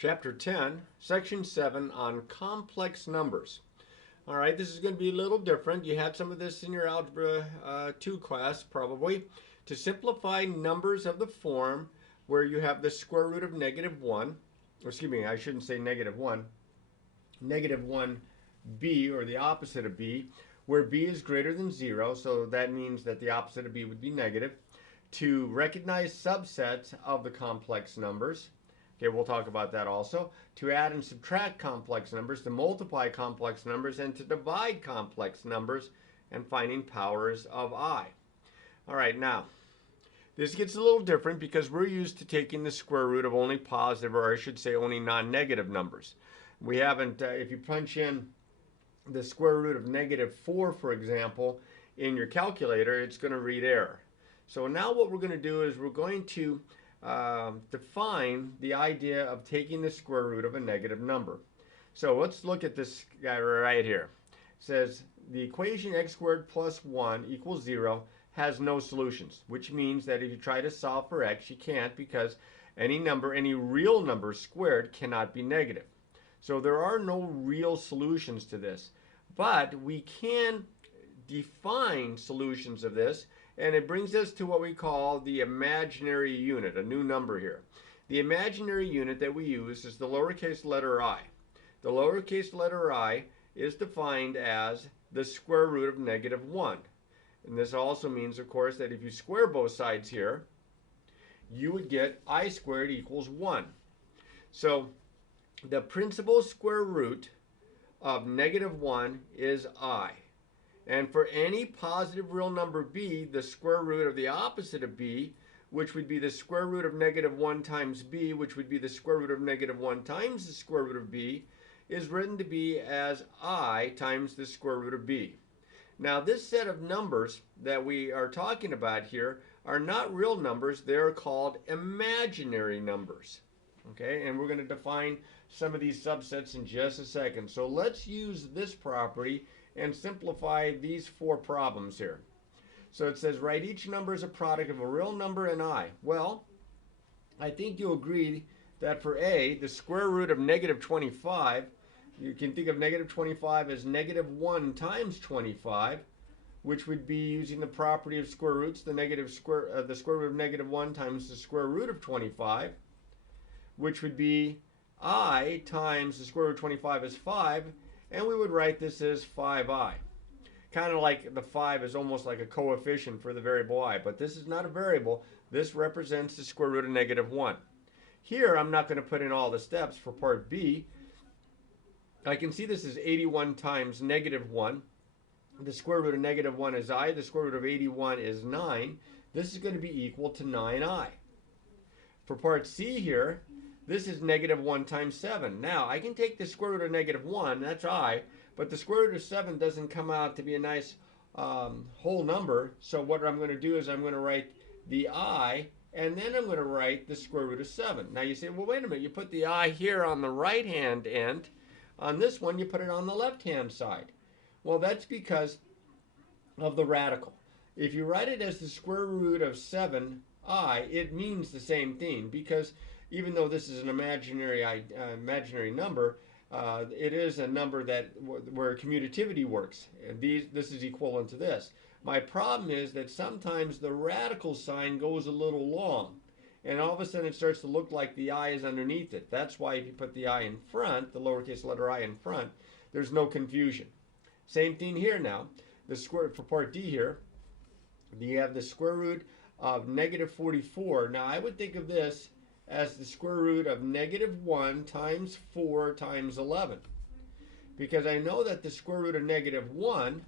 Chapter 10, Section 7 on complex numbers. All right, this is going to be a little different. You had some of this in your Algebra 2 class, probably. To simplify numbers of the form where you have the square root of -1, or excuse me, I shouldn't say -1, -1b, or the opposite of b, where b is greater than 0, so that means that the opposite of b would be negative. To recognize subsets of the complex numbers. Okay, we'll talk about that also. To add and subtract complex numbers, to multiply complex numbers, and to divide complex numbers, and finding powers of I. All right, now, this gets a little different because we're used to taking the square root of only positive, or I should say only non-negative numbers. We haven't, if you punch in the square root of -4, for example, in your calculator, it's going to read error. So now what we're going to do is we're going to define the idea of taking the square root of a negative number. So let's look at this guy right here. It says the equation x squared plus 1 equals 0 has no solutions, which means that if you try to solve for x, you can't, because any number, any real number squared cannot be negative. So there are no real solutions to this, but we can define solutions of this. And it brings us to what we call the imaginary unit, a new number here. The imaginary unit that we use is the lowercase letter I. The lowercase letter I is defined as the square root of -1. And this also means, of course, that if you square both sides here, you would get I squared equals 1. So the principal square root of -1 is I. And for any positive real number b, the square root of the opposite of b, which would be the square root of -1 times b, which would be the square root of -1 times the square root of b, is written to be as I times the square root of b. Now this set of numbers that we are talking about here are not real numbers. They're called imaginary numbers. Okay, and we're going to define some of these subsets in just a second. So let's use this property and simplify these 4 problems here. So it says, write each number as a product of a real number and I. Well, I think you'll agree that for A, the square root of -25, you can think of -25 as -1 times 25, which would be, using the property of square roots, the square root of -1 times the square root of 25, which would be I times the square root of 25 is 5, and we would write this as 5i. Kind of like the 5 is almost like a coefficient for the variable I, but this is not a variable. This represents the square root of -1. Here, I'm not going to put in all the steps for part B. I can see this is 81 times -1. The square root of -1 is I. The square root of 81 is 9. This is going to be equal to 9i. For part C here, this is -1 times 7. Now, I can take the square root of -1, that's I, but the square root of 7 doesn't come out to be a nice whole number. So what I'm going to do is I'm going to write the I, and then I'm going to write the square root of 7. Now you say, well, wait a minute, you put the I here on the right-hand end. On this one, you put it on the left-hand side. Well, that's because of the radical. If you write it as the square root of 7i, it means the same thing, because even though this is an imaginary number, it is a number where commutativity works. And this is equivalent to this. My problem is that sometimes the radical sign goes a little long, and all of a sudden it starts to look like the I is underneath it. That's why if you put the I in front, the lowercase letter I in front, there's no confusion. Same thing here now. The square for part D here, you have the square root of -44. Now I would think of this as the square root of -1 times 4 times 11. Because I know that the square root of -1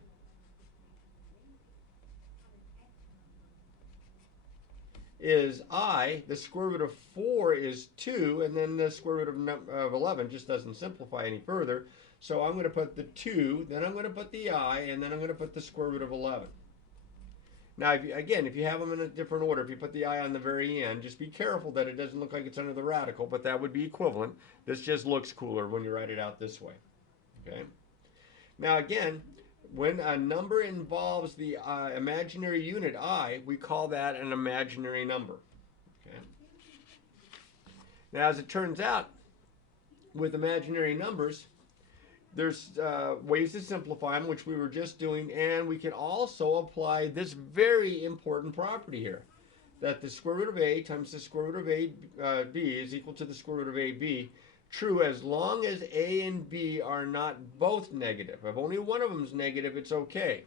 is I, the square root of 4 is 2, and then the square root of 11 just doesn't simplify any further. So I'm going to put the 2, then I'm going to put the I, and then I'm going to put the square root of 11. Now, if you have them in a different order, if you put the I on the very end, just be careful that it doesn't look like it's under the radical, but that would be equivalent. This just looks cooler when you write it out this way. Okay. Now, again, when a number involves the imaginary unit I, we call that an imaginary number. Okay. Now, as it turns out, with imaginary numbers, there's ways to simplify them, which we were just doing, and we can also apply this very important property here, that the square root of a times the square root of b is equal to the square root of ab, true as long as a and b are not both negative. If only one of them is negative, it's okay.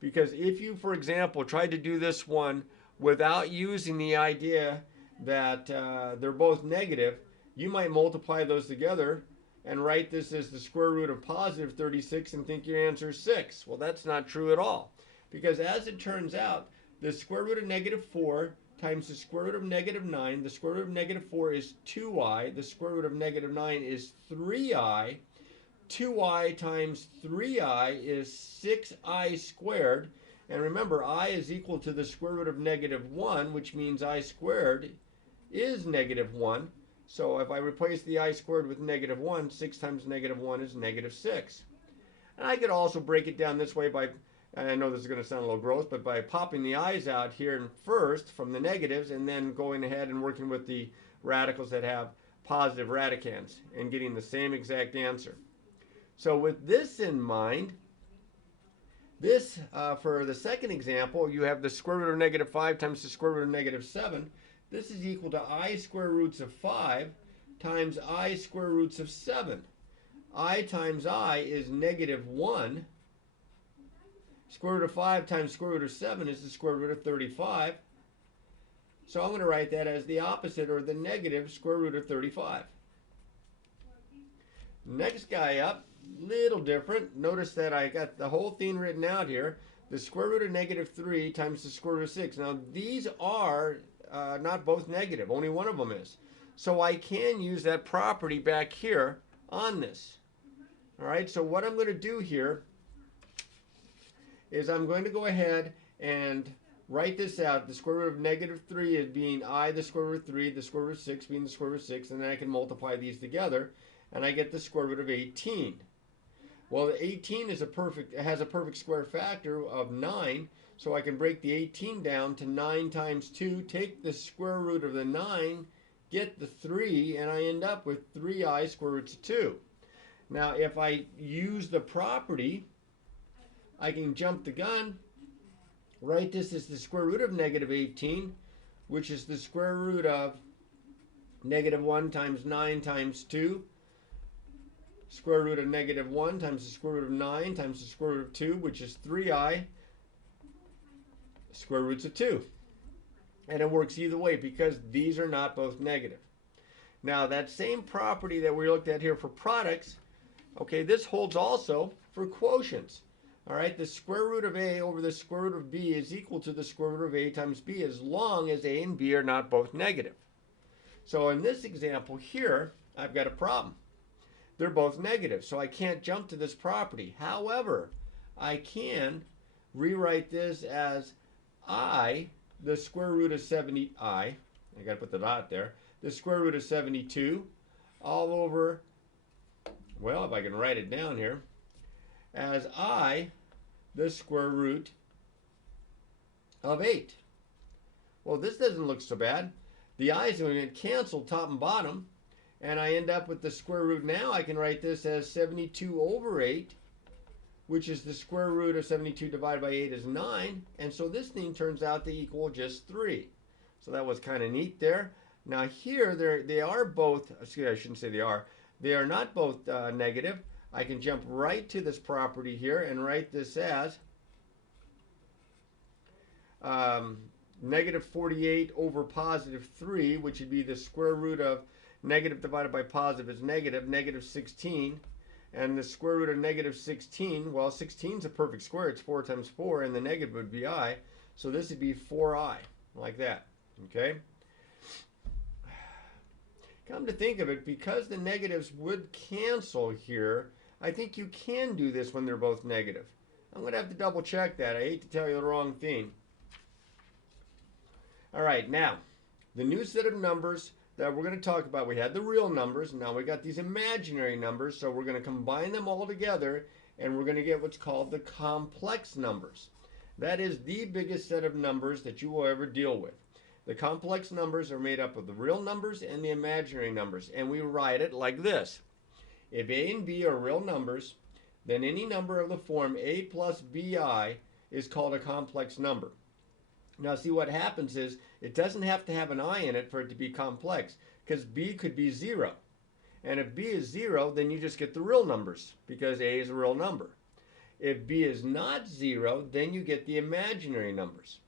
Because if you, for example, tried to do this one without using the idea that they're both negative, you might multiply those together and write this as the square root of positive 36 and think your answer is 6. Well, that's not true at all. Because as it turns out, the square root of negative 4 times the square root of negative 9, the square root of negative 4 is 2i, the square root of negative 9 is 3i, 2i times 3i is 6i squared. And remember, I is equal to the square root of negative 1, which means I squared is negative 1. So if I replace the I squared with negative 1, 6 times negative 1 is negative 6. And I could also break it down this way by, and I know this is going to sound a little gross, but by popping the i's out here first from the negatives and then going ahead and working with the radicals that have positive radicands and getting the same exact answer. So with this in mind, this, for the second example, you have the square root of negative 5 times the square root of negative 7. This is equal to I square roots of 5 times I square roots of 7. I times I is negative 1. Square root of 5 times square root of 7 is the square root of 35. So I'm going to write that as the opposite, or the negative square root of 35. Next guy up, little different. Notice that I got the whole thing written out here. The square root of negative 3 times the square root of 6. Now these are not both negative. Only one of them is. So I can use that property back here on this. All right, so what I'm going to do here is I'm going to go ahead and write this out. The square root of negative 3 is being I the square root of 3, the square root of 6 being the square root of 6, and then I can multiply these together, and I get the square root of 18. Well, the 18 is has a perfect square factor of 9, so I can break the 18 down to 9 times 2, take the square root of the 9, get the 3, and I end up with 3i square roots of 2. Now, if I use the property, I can jump the gun, write this as the square root of negative 18, which is the square root of negative 1 times 9 times 2, square root of negative 1 times the square root of 9 times the square root of 2, which is 3i square roots of 2. And it works either way because these are not both negative. Now that same property that we looked at here for products, okay, this holds also for quotients. All right, the square root of a over the square root of b is equal to the square root of a times b as long as a and b are not both negative. So in this example here, I've got a problem. They're both negative, so I can't jump to this property. However, I can rewrite this as I, the square root of 70, I got to put the dot there, the square root of 72, all over, well, if I can write it down here, as I, the square root of 8. Well, this doesn't look so bad. The i's are going to cancel top and bottom, and I end up with the square root. Now I can write this as 72 over 8, which is the square root of 72 divided by 8 is 9. And so this thing turns out to equal just 3. So that was kind of neat there. Now here, they are both, excuse me, I shouldn't say they are. They are not both negative. I can jump right to this property here and write this as negative 48 over positive 3, which would be the square root of negative divided by positive is negative, negative 16. And the square root of negative 16, well, 16 is a perfect square. It's 4 times 4, and the negative would be I. So this would be 4i, like that, okay? Come to think of it, because the negatives would cancel here, I think you can do this when they're both negative. I'm going to have to double check that. I hate to tell you the wrong thing. All right, now, the new set of numbers that we're going to talk about, we had the real numbers, now we got these imaginary numbers, so we're going to combine them all together, and we're going to get what's called the complex numbers. That is the biggest set of numbers that you will ever deal with. The complex numbers are made up of the real numbers and the imaginary numbers, and we write it like this. If a and b are real numbers, then any number of the form a plus bi is called a complex number. Now see, what happens is it doesn't have to have an I in it for it to be complex, because b could be 0. And if b is 0, then you just get the real numbers because a is a real number. If b is not 0, then you get the imaginary numbers.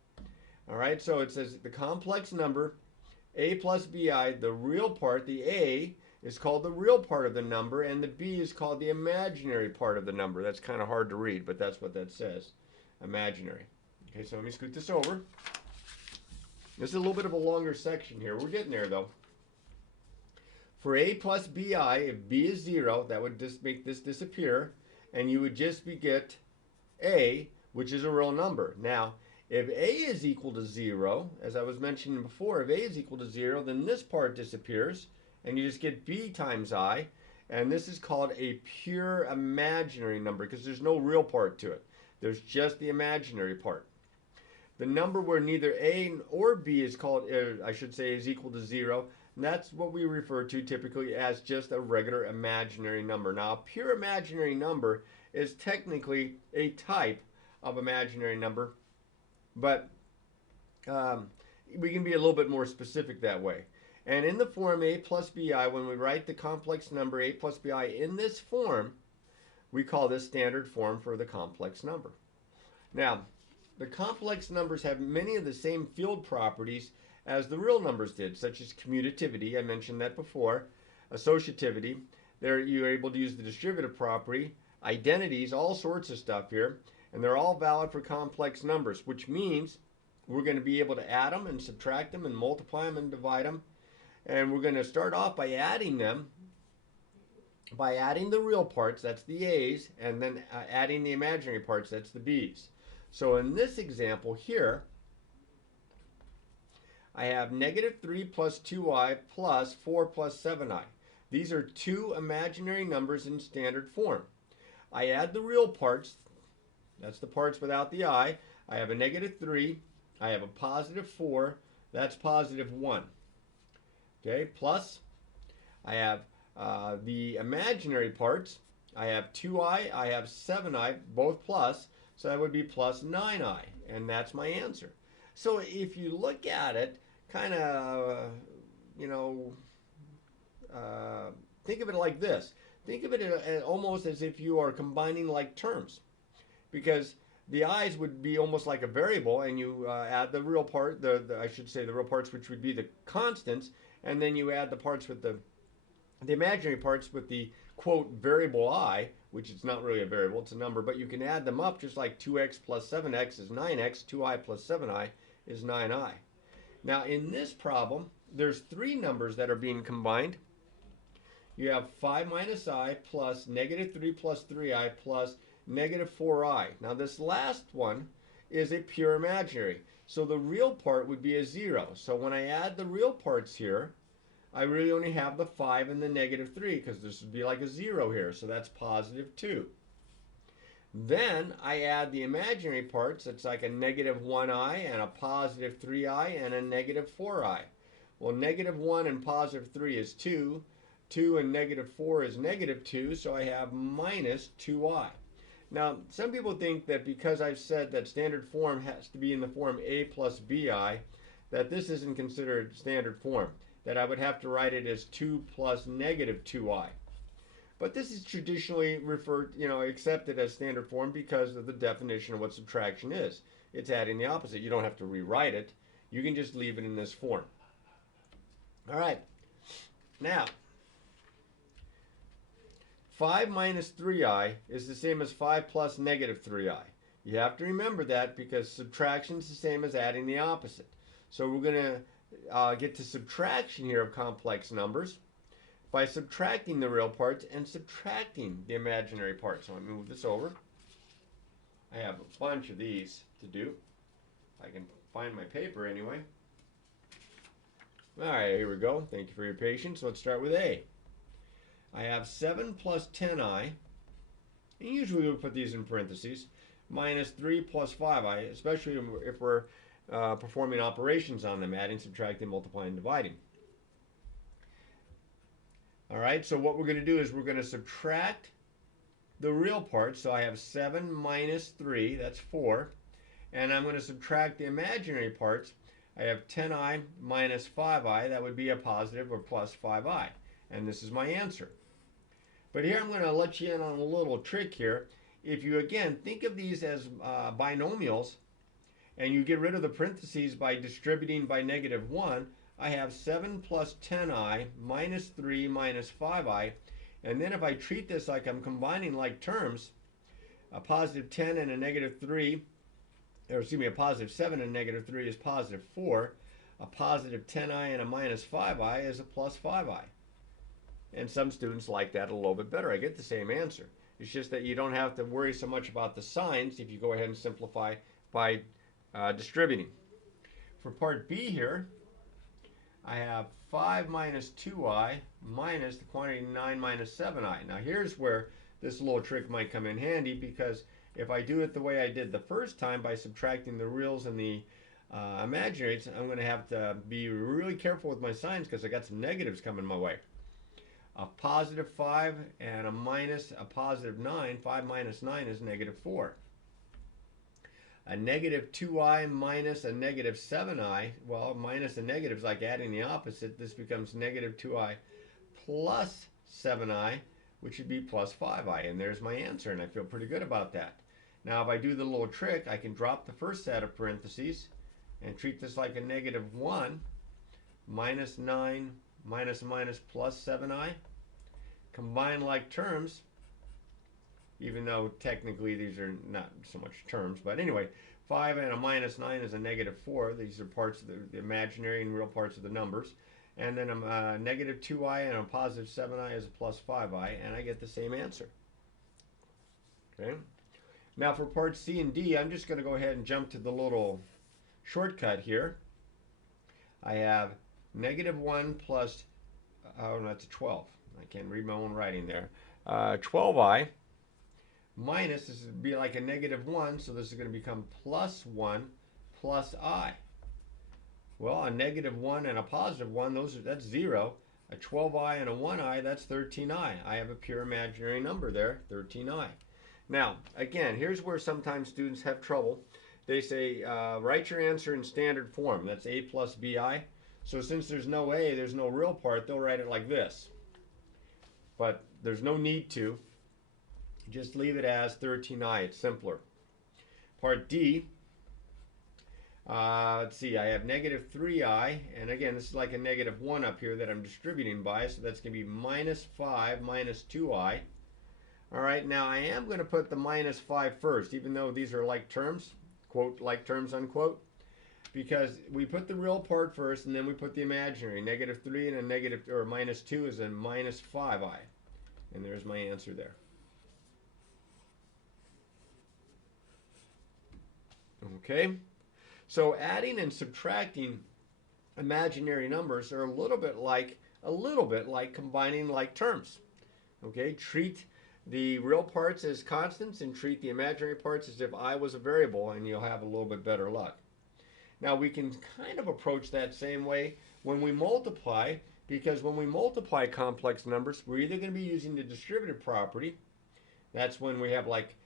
All right, so it says the complex number a plus bi, the real part, the a, is called the real part of the number, and the b is called the imaginary part of the number. That's kind of hard to read, but that's what that says, imaginary. Okay, so let me scoot this over. This is a little bit of a longer section here. We're getting there, though. For a plus bi, if b is 0, that would just make this disappear, and you would just get a, which is a real number. Now, if a is equal to 0, as I was mentioning before, if a is equal to 0, then this part disappears, and you just get b times I, and this is called a pure imaginary number because there's no real part to it. There's just the imaginary part. The number where neither a or b is called, I should say, is equal to 0, and that's what we refer to typically as just a regular imaginary number. Now, a pure imaginary number is technically a type of imaginary number, but we can be a little bit more specific that way. And in the form a plus bi, when we write the complex number a plus bi in this form, we call this standard form for the complex number. Now, the complex numbers have many of the same field properties as the real numbers did, such as commutativity, I mentioned that before, associativity, you're able to use the distributive property, identities, all sorts of stuff here, and they're all valid for complex numbers, which means we're going to be able to add them and subtract them and multiply them and divide them. And we're going to start off by adding them, by adding the real parts, that's the a's, and then adding the imaginary parts, that's the b's. So in this example here, I have negative 3 plus 2i plus 4 plus 7i. These are two imaginary numbers in standard form. I add the real parts, that's the parts without the I. I have a negative 3, I have a positive 4, that's positive 1. Okay, plus I have the imaginary parts. I have 2i, I have 7i, both plus, so that would be plus 9i, and that's my answer. So if you look at it, kind of, think of it like this. Think of it almost as if you are combining like terms, because the i's would be almost like a variable, and you add the real part, I should say the real parts, which would be the constants, and then you add the parts with the imaginary parts with the, quote, variable I, which is not really a variable, it's a number, but you can add them up just like 2x plus 7x is 9x, 2i plus 7i is 9i. Now in this problem, there's three numbers that are being combined. You have 5 minus I plus negative 3 plus 3i plus negative 4i. Now this last one is a pure imaginary. So the real part would be a 0. So when I add the real parts here, I really only have the 5 and the negative 3 because this would be like a 0 here. So that's positive 2. Then I add the imaginary parts. It's like a negative 1i and a positive 3i and a negative 4i. Well, negative 1 and positive 3 is 2. 2 and negative 4 is negative 2. So I have minus 2i. Now, some people think that because I've said that standard form has to be in the form a plus bi, that this isn't considered standard form, that I would have to write it as 2 plus negative 2i. But this is traditionally accepted as standard form because of the definition of what subtraction is. It's adding the opposite. You don't have to rewrite it. You can just leave it in this form. All right. Now, 5 minus 3i is the same as 5 plus negative 3i. You have to remember that because subtraction is the same as adding the opposite. So we're going to get to subtraction here of complex numbers by subtracting the real parts and subtracting the imaginary parts. So I'm going to move this over. I have a bunch of these to do. I can find my paper anyway. All right, here we go. Thank you for your patience. Let's start with A. I have 7 plus 10i, and usually we'll put these in parentheses, minus 3 plus 5i, especially if we're performing operations on them, adding, subtracting, multiplying, dividing. All right, so what we're going to do is we're going to subtract the real part. So I have 7 minus 3, that's 4. And I'm going to subtract the imaginary parts. I have 10i minus 5i, that would be a positive or plus 5i. And this is my answer. But here I'm going to let you in on a little trick here. If you, again, think of these as binomials, and you get rid of the parentheses by distributing by -1, I have 7 plus 10i minus 3 minus 5i. And then if I treat this like I'm combining like terms, a positive 10 and a -3, or excuse me, a positive 7 and a -3 is positive 4. A positive 10i and a minus 5i is a plus 5i. And some students like that a little bit better. I get the same answer. It's just that you don't have to worry so much about the signs if you go ahead and simplify by distributing. For part B here, I have 5 minus 2i minus the quantity 9 minus 7i. Now here's where this little trick might come in handy, because if I do it the way I did the first time by subtracting the reals and the imaginaries, I'm going to have to be really careful with my signs because I got some negatives coming my way. A positive 5 and a positive 9. 5 minus 9 is -4. A negative 2i minus a negative 7i, well, minus a negative is like adding the opposite. This becomes negative 2i plus 7i, which would be plus 5i. And there's my answer, and I feel pretty good about that. Now, if I do the little trick, I can drop the first set of parentheses and treat this like a -1 minus 9 minus plus 7i. Combine like terms, even though technically these are not so much terms, but anyway, 5 and a minus 9 is a -4. These are parts of the imaginary and real parts of the numbers. And then a negative 2i and a positive 7i is a plus 5i, and I get the same answer. Okay. Now for parts C and D, I'm just going to go ahead and jump to the little shortcut here. I have -1 plus, oh, that's a 12. I can't read my own writing there. 12i minus, this would be like a -1, so this is going to become plus 1 plus I. Well, a -1 and a positive 1, that's 0. A 12i and a 1i, that's 13i. I have a pure imaginary number there, 13i. Now, again, here's where sometimes students have trouble. They say, write your answer in standard form. That's a plus bi. So since there's no a, there's no real part, they'll write it like this. But there's no need to. Just leave it as 13i. It's simpler. Part D, let's see, I have -3i, and again, this is like a -1 up here that I'm distributing by, so that's going to be -5 minus 2i. All right, now I am going to put the -5 first, even though these are like terms, quote, like terms, unquote, because we put the real part first, and then we put the imaginary. -3 and a -2 is a -5i, and there's my answer there. Okay, so adding and subtracting imaginary numbers are a little bit like combining like terms. Okay, treat the real parts as constants and treat the imaginary parts as if I was a variable, and you'll have a little bit better luck. Now we can kind of approach that same way when we multiply, because when we multiply complex numbers, we're either going to be using the distributive property. That's when we have like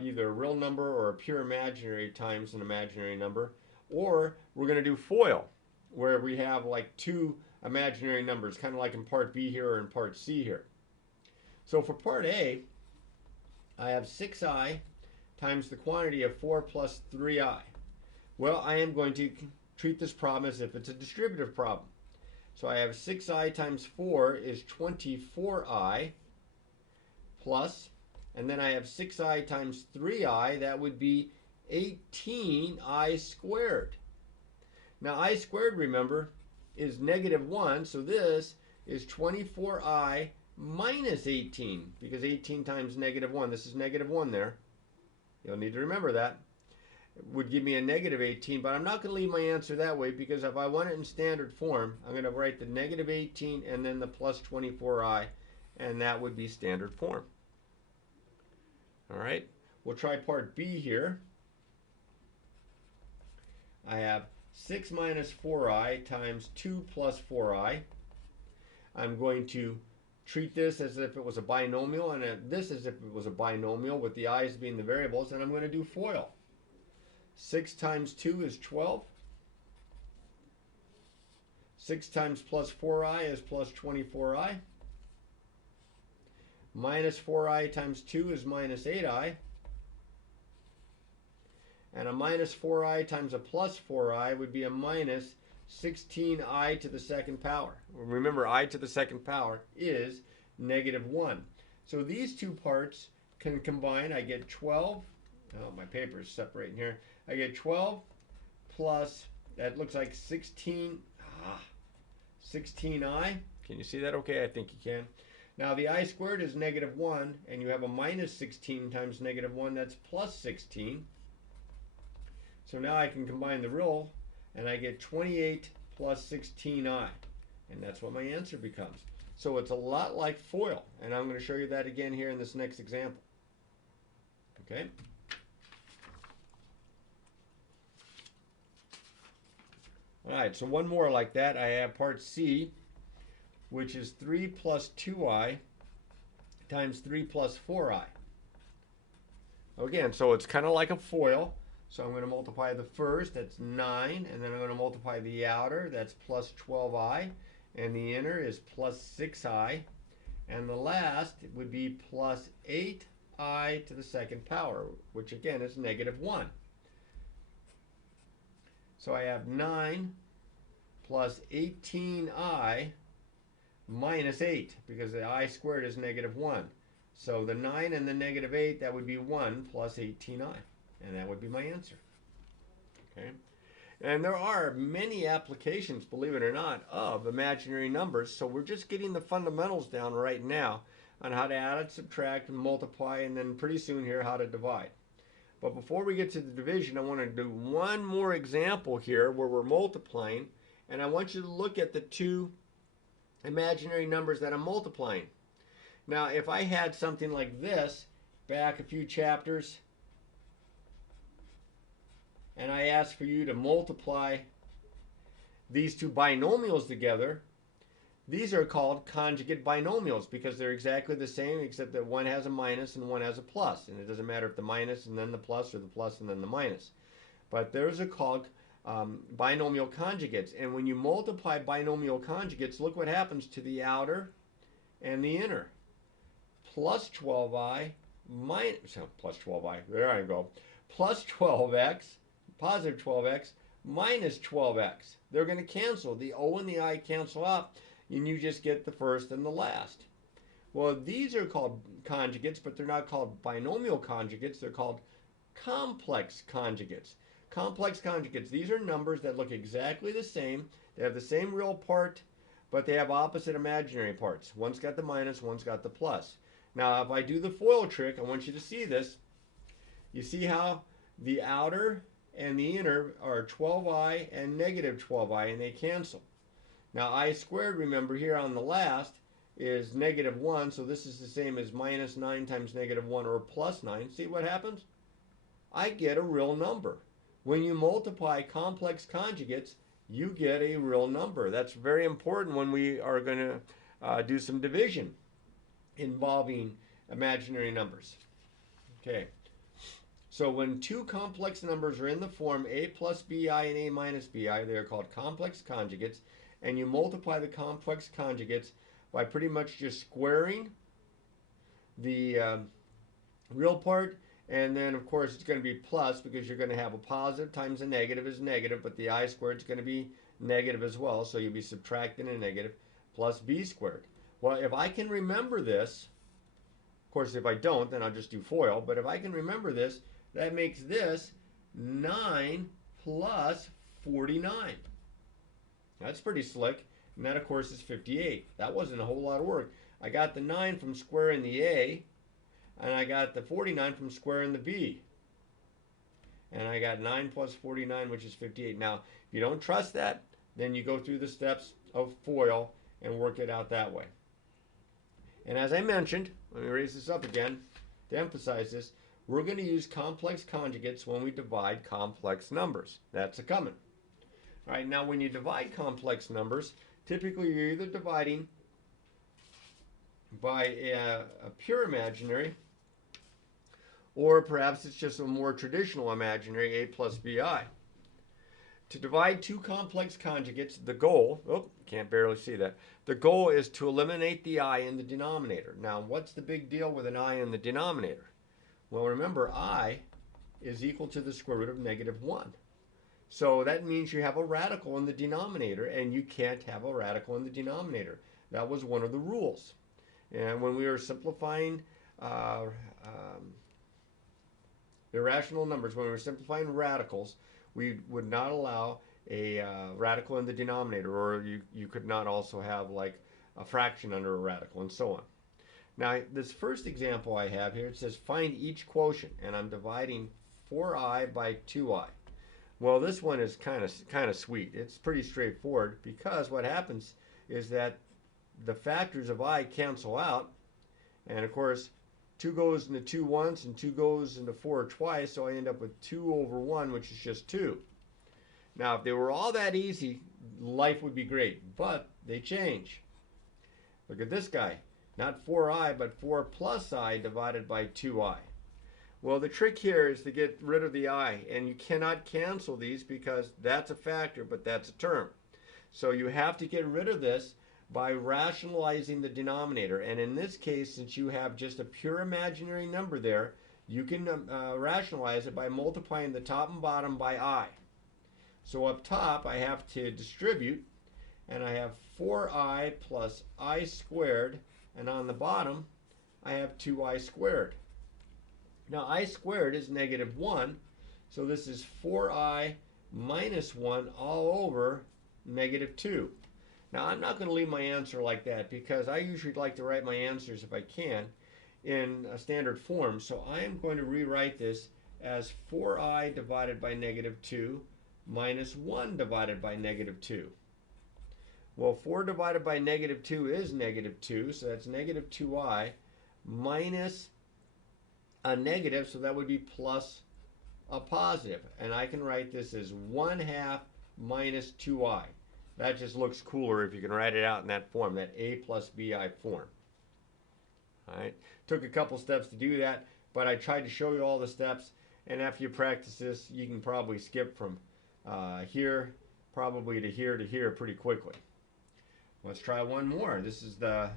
either a real number or a pure imaginary times an imaginary number, or we're going to do FOIL, where we have like two imaginary numbers, kind of like in part B here or in part C here. So for part A, I have 6i times the quantity of 4 plus 3i. Well, I am going to treat this problem as if it's a distributive problem. So I have 6i times 4 is 24i plus, and then I have 6i times 3i, that would be 18i squared. Now I squared, remember, is -1, so this is 24i minus 18, because 18 times -1, this is -1 there. You'll need to remember that. It would give me a -18, but I'm not going to leave my answer that way, because if I want it in standard form, I'm going to write the -18 and then the plus 24i, and that would be standard form. All right, we'll try part B here. I have 6 minus 4i times 2 plus 4i. I'm going to treat this as if it was a binomial, and this as if it was a binomial with the i's being the variables, and I'm going to do FOIL. 6 times 2 is 12. 6 times plus 4i is plus 24i. Minus 4i times 2 is minus 8i. And a minus 4i times a plus 4i would be a minus 16i to the second power. Remember, I to the second power is negative 1. So these two parts can combine. I get 12. Oh, my paper is separating here. I get 12 plus, that looks like 16i. Can you see that okay? I think you can. Now the I squared is negative 1, and you have a minus 16 times negative 1. That's plus 16. So now I can combine the rule, and I get 28 plus 16i. And that's what my answer becomes. So it's a lot like FOIL. And I'm going to show you that again here in this next example. Okay? All right, so one more like that. I have part C, which is 3 plus 2i times 3 plus 4i. Again, so it's kind of like a FOIL. So I'm going to multiply the first, that's 9, and then I'm going to multiply the outer, that's plus 12i, and the inner is plus 6i, and the last would be plus 8i to the second power, which again is negative 1. So I have 9 plus 18i minus 8, because the I squared is negative 1. So the 9 and the negative 8, that would be 1 plus 18i. And that would be my answer. Okay? And there are many applications, believe it or not, of imaginary numbers. So we're just getting the fundamentals down right now on how to add, subtract, and multiply, and then pretty soon here how to divide. But before we get to the division, I want to do one more example here where we're multiplying. And I want you to look at the two imaginary numbers that I'm multiplying. Now, if I had something like this back a few chapters, and I asked for you to multiply these two binomials together, these are called conjugate binomials because they're exactly the same except that one has a minus and one has a plus. And it doesn't matter if the minus and then the plus or the plus and then the minus. But those are called binomial conjugates. And when you multiply binomial conjugates, look what happens to the outer and the inner. Plus 12i minus, plus 12i, there I go, plus 12x, positive 12x, minus 12x. They're going to cancel. The O and the I cancel out, and you just get the first and the last. Well, these are called conjugates, but they're not called binomial conjugates. They're called complex conjugates. Complex conjugates, these are numbers that look exactly the same. They have the same real part, but they have opposite imaginary parts. One's got the minus, one's got the plus. Now, if I do the FOIL trick, I want you to see this. You see how the outer and the inner are 12i and negative 12i, and they cancel. Now, I squared, remember, here on the last is negative 1, so this is the same as minus 9 times negative 1 or plus 9. See what happens? I get a real number. When you multiply complex conjugates, you get a real number. That's very important when we are going to do some division involving imaginary numbers. Okay. So when two complex numbers are in the form a plus bi and a minus bi, they are called complex conjugates, and you multiply the complex conjugates by pretty much just squaring the real part, and then of course it's going to be plus because you're going to have a positive times a negative is negative, but the I squared is going to be negative as well, so you'll be subtracting a negative plus b squared. Well, if I can remember this, of course if I don't, then I'll just do FOIL, but if I can remember this, that makes this 9 plus 49. That's pretty slick. And that, of course, is 58. That wasn't a whole lot of work. I got the 9 from squaring the A, and I got the 49 from squaring the B. And I got 9 plus 49, which is 58. Now, if you don't trust that, then you go through the steps of FOIL and work it out that way. And as I mentioned, let me raise this up again to emphasize this, we're going to use complex conjugates when we divide complex numbers. That's a coming. All right, now when you divide complex numbers, typically you're either dividing by a pure imaginary, or perhaps it's just a more traditional imaginary, a plus bi. To divide two complex conjugates, the goal, oh, can't barely see that. The goal is to eliminate the I in the denominator. Now, what's the big deal with an I in the denominator? Well, remember, I is equal to the square root of -1. So that means you have a radical in the denominator, and you can't have a radical in the denominator. That was one of the rules. And when we were simplifying irrational numbers, when we were simplifying radicals, we would not allow a radical in the denominator, or you could not also have like a fraction under a radical, and so on. Now, this first example I have here, it says find each quotient, and I'm dividing 4i by 2i. Well, this one is kind of sweet. It's pretty straightforward, because what happens is that the factors of I cancel out, and of course 2 goes into 2 once and 2 goes into 4 twice, so I end up with 2 over 1, which is just 2. Now, if they were all that easy, life would be great, but they change. Look at this guy. Not 4i, but 4 plus I divided by 2i. Well, the trick here is to get rid of the I, and you cannot cancel these because that's a factor, but that's a term. So you have to get rid of this by rationalizing the denominator. And in this case, since you have just a pure imaginary number there, you can rationalize it by multiplying the top and bottom by I. So up top, I have to distribute, and I have 4i plus I squared, and on the bottom, I have 2i squared. Now, I squared is -1, so this is 4i minus 1 all over -2. Now, I'm not going to leave my answer like that, because I usually like to write my answers, if I can, in a standard form. So I am going to rewrite this as 4i divided by -2 minus 1 divided by -2. Well, 4 divided by -2 is -2, so that's -2i minus a negative, so that would be plus a positive. And I can write this as 1/2 minus 2i. That just looks cooler if you can write it out in that form, that a plus bi form. All right. Took a couple steps to do that, but I tried to show you all the steps, and after you practice this, you can probably skip from here probably to here pretty quickly. Let's try one more. This is the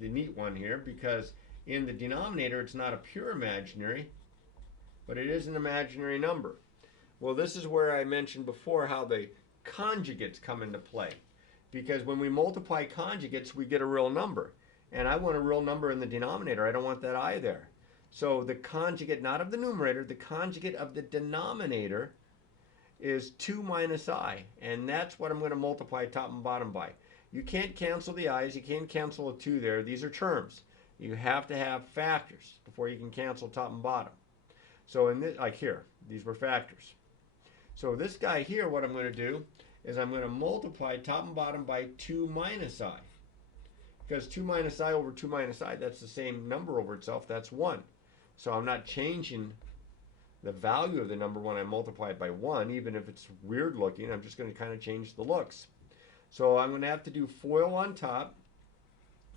neat one here, because in the denominator it's not a pure imaginary, but it is an imaginary number. Well, this is where I mentioned before how the conjugates come into play, because when we multiply conjugates we get a real number, and I want a real number in the denominator. I don't want that I there. So the conjugate, not of the numerator, the conjugate of the denominator is 2 minus I, and that's what I'm going to multiply top and bottom by. You can't cancel the i's, you can't cancel a 2 there. These are terms. You have to have factors before you can cancel top and bottom. So in this, like here, these were factors. So this guy here, what I'm going to do is I'm going to multiply top and bottom by 2 minus I. Because 2 minus I over 2 minus I, that's the same number over itself, that's 1. So I'm not changing the value of the number when I multiply it by 1, even if it's weird looking. I'm just going to kind of change the looks. So I'm going to have to do FOIL on top.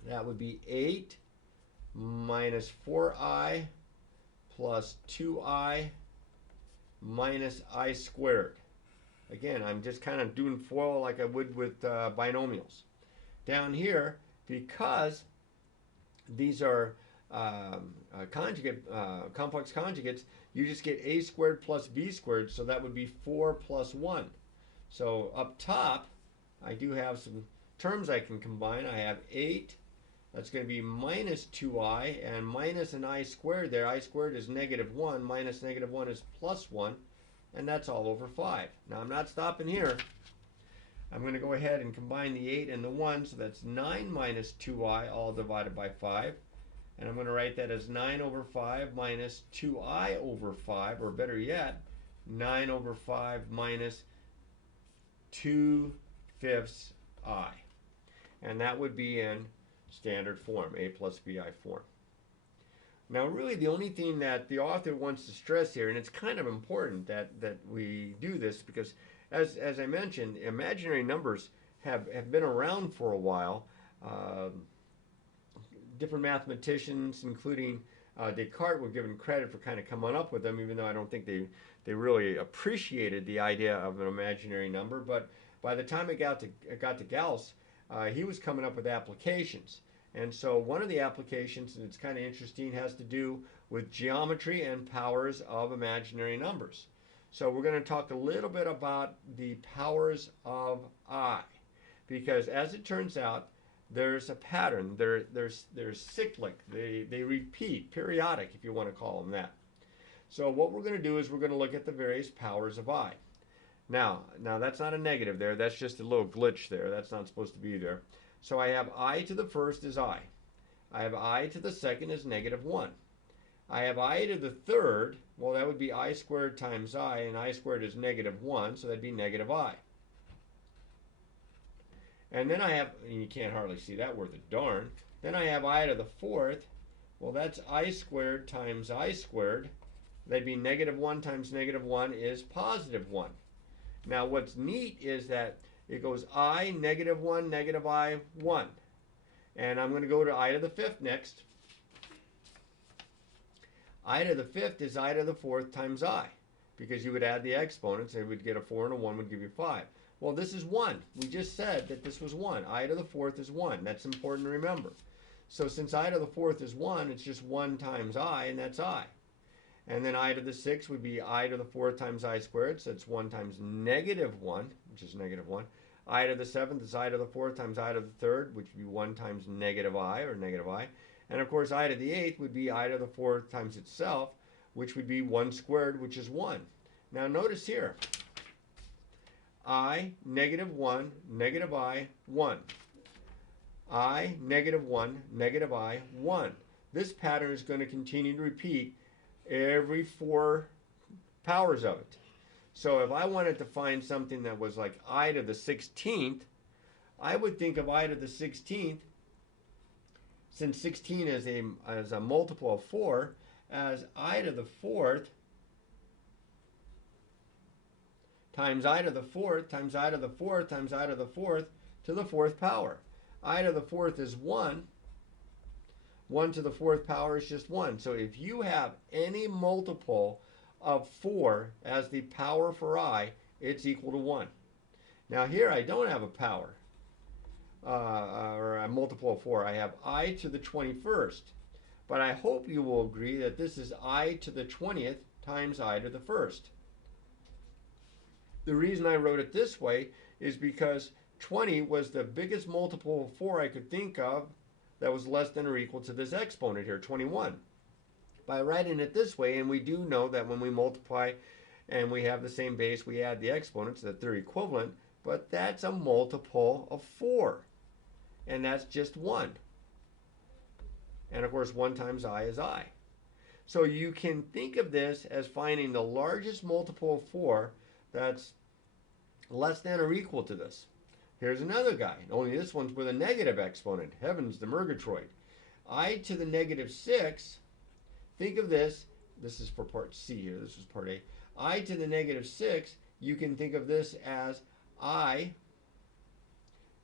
That would be 8 minus 4i plus 2i minus I squared. Again, I'm just kind of doing FOIL like I would with binomials. Down here, because these are complex conjugates, you just get a squared plus b squared, so that would be 4 plus 1. So up top, I do have some terms I can combine. I have 8, that's going to be minus 2i, and minus an I squared there. I squared is -1, minus -1 is plus 1, and that's all over 5. Now I'm not stopping here. I'm going to go ahead and combine the 8 and the 1, so that's 9 minus 2i all divided by 5. And I'm going to write that as 9 over 5 minus 2i over 5, or better yet, 9 over 5 minus 2/5 I. And that would be in standard form, a plus bi form. Now really the only thing that the author wants to stress here, and it's kind of important that we do this, because as I mentioned, imaginary numbers have been around for a while. different mathematicians, including Descartes, were given credit for kind of coming up with them, even though I don't think they really appreciated the idea of an imaginary number. But by the time it got to Gauss, he was coming up with applications. And so one of the applications, and it's kind of interesting, has to do with geometry and powers of imaginary numbers. So we're going to talk a little bit about the powers of I, because as it turns out, there's a pattern. They're cyclic. They repeat, periodic, if you want to call them that. So what we're going to do is we're going to look at the various powers of I. Now that's not a negative there. That's just a little glitch there. That's not supposed to be there. So I have I to the first is I. I have I to the second is -1. I have I to the third, well, that would be I squared times I, and I squared is -1, so that'd be -I. And then I have, and you can't hardly see that worth a darn, then I have I to the fourth, well, that's I squared times I squared. That'd be -1 times -1 is +1. Now what's neat is that it goes I, -1, -I, 1. And I'm going to go to I to the fifth next. I to the fifth is I to the fourth times I, because you would add the exponents and we'd get a 4 and a 1 would give you 5. Well, this is 1. We just said that this was 1. I to the fourth is 1. That's important to remember. So since I to the fourth is 1, it's just 1 times I, and that's I. And then I to the sixth would be I to the fourth times I squared, so it's 1 times -1, which is -1. I to the seventh is I to the fourth times I to the third, which would be 1 times -I, or -I. And of course, I to the eighth would be I to the fourth times itself, which would be 1 squared, which is 1. Now notice here, I, -1, -I, 1. I, -1, -I, 1. This pattern is going to continue to repeat every 4 powers of it. So if I wanted to find something that was like I to the 16th, I would think of I to the 16th, since 16 is a multiple of 4, as I to the 4th times I to the 4th times I to the 4th times I to the 4th to the 4th power. I to the 4th is 1. 1 to the 4th power is just 1. So if you have any multiple of 4 as the power for I, it's equal to 1. Now here I don't have a power, or a multiple of 4. I have I to the 21st. But I hope you will agree that this is I to the 20th times I to the 1st. The reason I wrote it this way is because 20 was the biggest multiple of 4 I could think of that was less than or equal to this exponent here, 21. By writing it this way, and we do know that when we multiply and we have the same base, we add the exponents, that they're equivalent, but that's a multiple of 4. And that's just 1. And of course, 1 times I is I. So you can think of this as finding the largest multiple of 4 that's less than or equal to this. Here's another guy, only this one's with a negative exponent. Heavens, the Murgatroyd. I to the -6, think of this, this is for part C here, this is part A. I to the -6, you can think of this as I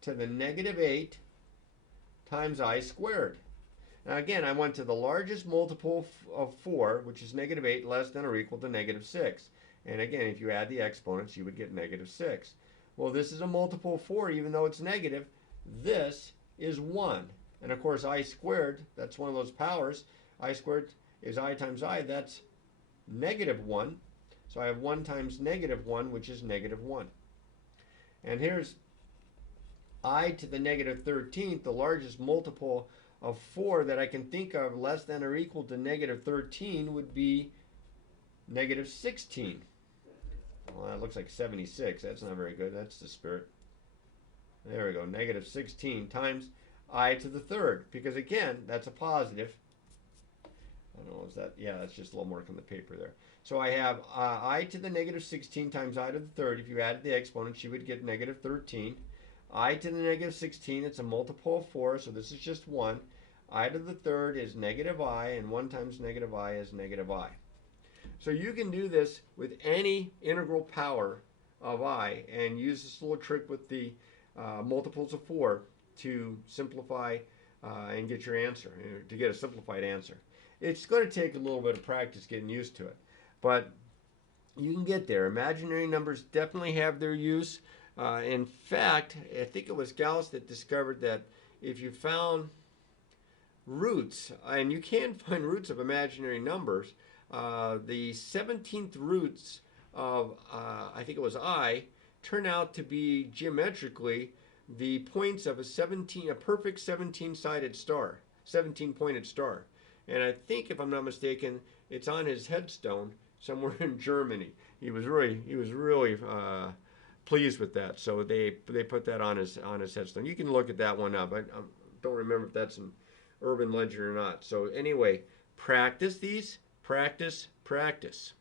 to the -8 times I squared. Now again, I went to the largest multiple of 4, which is -8, less than or equal to -6. And again, if you add the exponents, you would get -6. Well, this is a multiple of 4, even though it's negative. This is 1. And of course, I squared, that's one of those powers. I squared is I times I, that's -1. So I have 1 times -1, which is -1. And here's I to the -13th, the largest multiple of 4 that I can think of less than or equal to -13 would be -16. Well, that looks like 76. That's not very good. That's the spirit. There we go. -16 times I to the third. Because again, that's a positive. I don't know, is that? Yeah, that's just a little mark on the paper there. So I have I to the -16 times I to the third. If you added the exponents, you would get -13. I to the -16, it's a multiple of 4, so this is just 1. I to the third is -I, and 1 times -I is -I. So you can do this with any integral power of I and use this little trick with the multiples of 4 to simplify and get your answer, to get a simplified answer. It's going to take a little bit of practice getting used to it, but you can get there. Imaginary numbers definitely have their use. In fact, I think it was Gauss that discovered that if you found roots, and you can find roots of imaginary numbers, the 17th roots of, I think it was I, turn out to be geometrically the points of a perfect 17-sided star, 17-pointed star. And I think, if I'm not mistaken, it's on his headstone somewhere in Germany. He was really pleased with that. So they put that on his headstone. You can look at that one up. I don't remember if that's an urban legend or not. So anyway, practice these, practice, practice.